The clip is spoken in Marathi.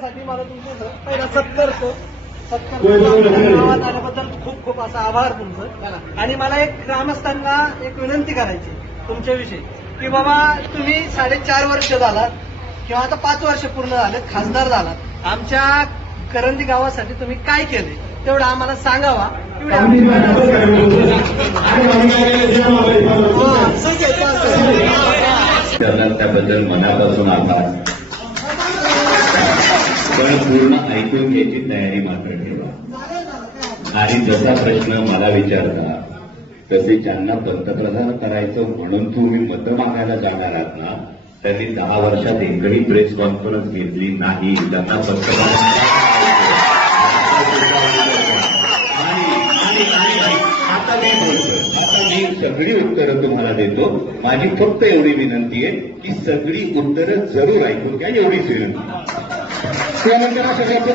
त्यासाठी मला तुमचं पहिला गावात आल्याबद्दल खूप खूप असा आभार तुमचं. आणि मला एक ग्रामस्थांना एक विनंती करायची तुमच्याविषयी की बाबा तुम्ही 4.5 वर्ष झालात किंवा आता 5 वर्ष पूर्ण झाले खासदार झालात, आमच्या करंदी गावासाठी तुम्ही काय केले तेवढं आम्हाला सांगावा. त्याबद्दल मनापासून आभार. पण पूर्ण ऐकून घ्यायची तयारी मात्र ठेवा. आणि जसा प्रश्न मला विचारता तसे ज्यांना पंतप्रधान करायचं म्हणून तुम्ही मतं मागायला जाणार आहात ना, त्यांनी 10 वर्षात एकही प्रेस कॉन्फरन्स घेतली नाही. त्यांना पंतप्रधान आता मी सगळी उत्तरं तुम्हाला देतो. माझी फक्त एवढी विनंती आहे की सगळी उत्तरं जरूर ऐकून घ्या, एवढीच विनंती. त्यानंतर सगळ्याचं